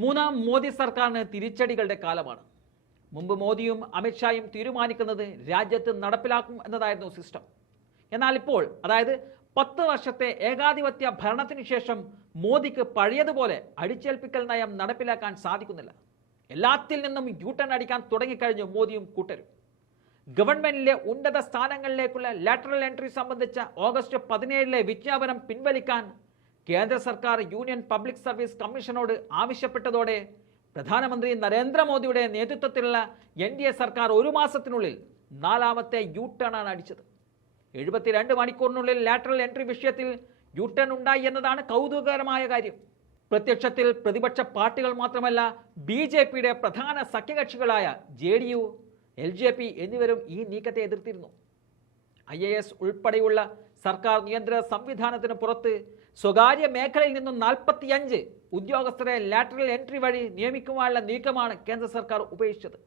മൂന്നാം മോദി സർക്കാരിന് തിരിച്ചടികളുടെ കാലമാണ്. മുമ്പ് മോദിയും അമിത്ഷായും തീരുമാനിക്കുന്നത് രാജ്യത്ത് നടപ്പിലാക്കും എന്നതായിരുന്നു സിസ്റ്റം. എന്നാൽ ഇപ്പോൾ അതായത് പത്ത് വർഷത്തെ ഏകാധിപത്യ ഭരണത്തിനു ശേഷം മോദിക്ക് പഴയതുപോലെ അടിച്ചേൽപ്പിക്കൽ നയം നടപ്പിലാക്കാൻ സാധിക്കുന്നില്ല. എല്ലാത്തിൽ നിന്നും യൂട്ടൺ അടിക്കാൻ തുടങ്ങിക്കഴിഞ്ഞു മോദിയും കൂട്ടരും. ഗവൺമെന്റിലെ ഉന്നത സ്ഥാനങ്ങളിലേക്കുള്ള ലാറ്ററൽ എൻട്രി സംബന്ധിച്ച ഓഗസ്റ്റ് പതിനേഴിലെ വിജ്ഞാപനം പിൻവലിക്കാൻ കേന്ദ്ര സർക്കാർ യൂണിയൻ പബ്ലിക് സർവീസ് കമ്മീഷനോട് ആവശ്യപ്പെട്ടതോടെ പ്രധാനമന്ത്രി നരേന്ദ്രമോദിയുടെ നേതൃത്വത്തിലുള്ള എൻ ഡി എ സർക്കാർ ഒരു മാസത്തിനുള്ളിൽ നാലാമത്തെ യു ടേണാണ് അടിച്ചത്. എഴുപത്തിരണ്ട് മണിക്കൂറിനുള്ളിൽ ലാറ്ററൽ എൻട്രി വിഷയത്തിൽ യു ടേൺ ഉണ്ടായി എന്നതാണ് കൗതുകകരമായ കാര്യം. പ്രത്യക്ഷത്തിൽ പ്രതിപക്ഷ പാർട്ടികൾ മാത്രമല്ല ബി ജെ പിയുടെ പ്രധാന സഖ്യകക്ഷികളായ J D U L J P എന്നിവരും ഈ നീക്കത്തെ എതിർത്തിരുന്നു. ഐ എ എസ് ഉൾപ്പെടെയുള്ള സർക്കാർ നിയന്ത്രണ സംവിധാനത്തിന് പുറത്ത് സ്വകാര്യ മേഖലയിൽ നിന്നും നാൽപ്പത്തിയഞ്ച് ഉദ്യോഗസ്ഥരെ ലാറ്ററൽ എൻട്രി വഴി നിയമിക്കുവാനുള്ള നീക്കമാണ് കേന്ദ്ര സർക്കാർ ഉപേക്ഷിച്ചത്.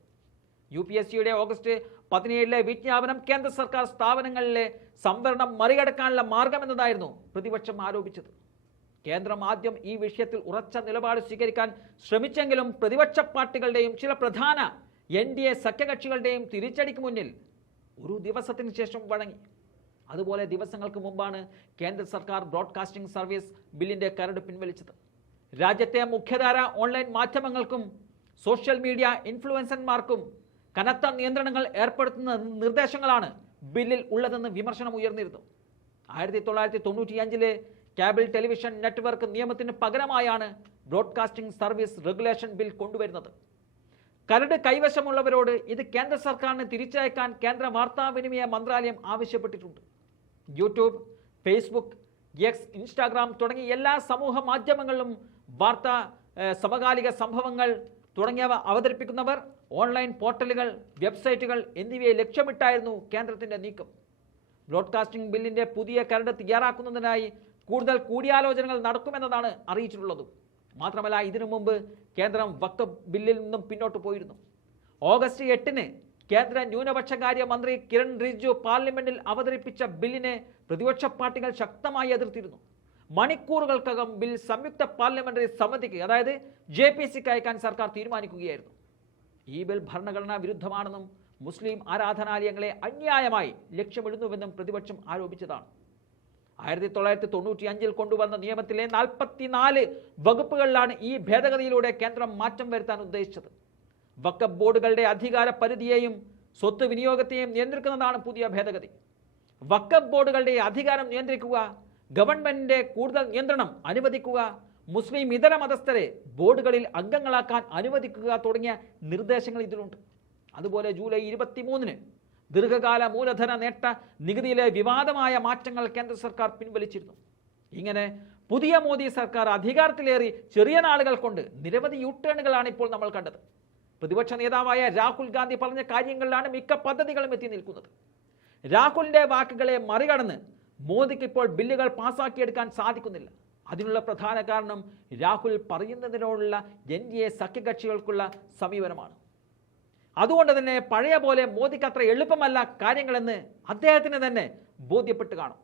യു പി എസ് സിയുടെ ഓഗസ്റ്റ് പതിനേഴിലെ വിജ്ഞാപനം കേന്ദ്ര സർക്കാർ സ്ഥാപനങ്ങളിലെ സംവരണം മറികടക്കാനുള്ള മാർഗമെന്നതായിരുന്നു പ്രതിപക്ഷം ആരോപിച്ചത്. കേന്ദ്രം ആദ്യം ഈ വിഷയത്തിൽ ഉറച്ച നിലപാട് സ്വീകരിക്കാൻ ശ്രമിച്ചെങ്കിലും പ്രതിപക്ഷ പാർട്ടികളുടെയും ചില പ്രധാന എൻ ഡി എ സഖ്യകക്ഷികളുടെയും തിരിച്ചടിക്ക് മുന്നിൽ ഒരു ദിവസത്തിന് ശേഷം വഴങ്ങി. അതുപോലെ ദിവസങ്ങൾക്ക് മുമ്പാണ് കേന്ദ്ര സർക്കാർ ബ്രോഡ്കാസ്റ്റിംഗ് സർവീസ് ബില്ലിന്റെ കരട് പിൻവലിച്ചത്. രാജ്യത്തെ മുഖ്യധാര ഓൺലൈൻ മാധ്യമങ്ങൾക്കും സോഷ്യൽ മീഡിയ ഇൻഫ്ലുവൻസർമാർക്കും കനത്ത നിയന്ത്രണങ്ങൾ ഏർപ്പെടുത്തുന്ന നിർദ്ദേശങ്ങളാണ് ബില്ലിൽ ഉള്ളതെന്ന് വിമർശനം ഉയർന്നിരുന്നു. ആയിരത്തി തൊള്ളായിരത്തി തൊണ്ണൂറ്റിയഞ്ചിലെ കേബിൾ ടെലിവിഷൻ നെറ്റ്വർക്ക് നിയമത്തിന് പകരമായാണ് ബ്രോഡ്കാസ്റ്റിംഗ് സർവീസ് റെഗുലേഷൻ ബിൽ കൊണ്ടുവരുന്നത്. കരട് കൈവശമുള്ളവരോട് ഇത് കേന്ദ്ര സർക്കാരിന് തിരിച്ചയക്കാൻ കേന്ദ്ര വാർത്താവിനിമയ മന്ത്രാലയം ആവശ്യപ്പെട്ടിട്ടുണ്ട്. യൂട്യൂബ് ഫേസ്ബുക്ക് എക്സ് ഇൻസ്റ്റാഗ്രാം തുടങ്ങിയ എല്ലാ സമൂഹ മാധ്യമങ്ങളിലും വാർത്ത സമകാലിക സംഭവങ്ങൾ തുടങ്ങിയവ അവതരിപ്പിക്കുന്നവർ ഓൺലൈൻ പോർട്ടലുകൾ വെബ്സൈറ്റുകൾ എന്നിവയെ ലക്ഷ്യമിട്ടായിരുന്നു കേന്ദ്രത്തിന്റെ നീക്കം. ബ്രോഡ്കാസ്റ്റിംഗ് ബില്ലിന്റെ പുതിയ കരട് തയ്യാറാക്കുന്നതിനായി കൂടുതൽ കൂടിയാലോചനകൾ നടക്കുമെന്നതാണ് അറിയിച്ചിട്ടുള്ളത്. മാത്രമല്ല ഇതിനു മുമ്പ് കേന്ദ്രം വക്ത ബില്ലിൽ നിന്നും പിന്നോട്ട് പോയിരുന്നു. ഓഗസ്റ്റ് എട്ടിന് കേന്ദ്ര ന്യൂനപക്ഷകാര്യ മന്ത്രി കിരൺ റിജിജു പാർലമെന്റിൽ അവതരിപ്പിച്ച ബില്ലിനെ പ്രതിപക്ഷ പാർട്ടികൾ ശക്തമായി എതിർത്തിരുന്നു. മണിക്കൂറുകൾക്കകം ബിൽ സംയുക്ത പാർലമെന്ററി സമിതിക്ക് അതായത് ജെ പി സിക്ക് അയക്കാൻ സർക്കാർ തീരുമാനിക്കുകയായിരുന്നു. ഈ ബിൽ ഭരണഘടനാ വിരുദ്ധമാണെന്നും മുസ്ലിം ആരാധനാലയങ്ങളെ അന്യായമായി ലക്ഷ്യമിടുന്നുവെന്നും പ്രതിപക്ഷം ആരോപിച്ചതാണ്. ആയിരത്തി തൊള്ളായിരത്തി തൊണ്ണൂറ്റി അഞ്ചിൽ കൊണ്ടുവന്ന നിയമത്തിലെ നാൽപ്പത്തിനാല് വകുപ്പുകളിലാണ് ഈ ഭേദഗതിയിലൂടെ കേന്ദ്രം മാറ്റം വരുത്താൻ ഉദ്ദേശിച്ചത്. വക്കഫ് ബോർഡുകളുടെ അധികാര പരിധിയെയും സ്വത്ത് വിനിയോഗത്തെയും നിയന്ത്രിക്കുന്നതാണ് പുതിയ ഭേദഗതി. വക്കപ്പ് ബോർഡുകളുടെ അധികാരം നിയന്ത്രിക്കുക ഗവൺമെന്റിന്റെ കൂടുതൽ നിയന്ത്രണം അനുവദിക്കുക മുസ്ലിം ഇതര മതസ്ഥരെ ബോർഡുകളിൽ അംഗങ്ങളാക്കാൻ അനുവദിക്കുക തുടങ്ങിയ നിർദ്ദേശങ്ങൾ ഇതിലുണ്ട്. അതുപോലെ ജൂലൈ ഇരുപത്തിമൂന്നിന് ദീർഘകാല മൂലധന നേട്ട നികുതിയിലെ വിവാദമായ മാറ്റങ്ങൾ കേന്ദ്ര സർക്കാർ പിൻവലിച്ചിരുന്നു. ഇങ്ങനെ പുതിയ മോദി സർക്കാർ അധികാരത്തിലേറി ചെറിയ നാളുകൾ കൊണ്ട് നിരവധി യൂട്ടേണുകളാണ് ഇപ്പോൾ നമ്മൾ കണ്ടത്. പ്രതിപക്ഷ നേതാവായ രാഹുൽ ഗാന്ധി പറഞ്ഞ കാര്യങ്ങളിലാണ് മിക്ക പദ്ധതികളും എത്തി നിൽക്കുന്നത്. രാഹുലിന്റെ വാക്കുകളെ മറികടന്ന് മോദിക്ക് ഇപ്പോൾ ബില്ലുകൾ പാസാക്കിയെടുക്കാൻ സാധിക്കുന്നില്ല. അതിനുള്ള പ്രധാന കാരണം രാഹുൽ പറയുന്നതിനോടുള്ള എൻ ഡി എ സഖ്യകക്ഷികൾക്കുള്ള സമീപനമാണ്. അതുകൊണ്ട് തന്നെ പഴയ പോലെ മോദിക്ക് അത്ര എളുപ്പമല്ല കാര്യങ്ങളെന്ന് അദ്ദേഹത്തിന് തന്നെ ബോധ്യപ്പെട്ട് കാണും.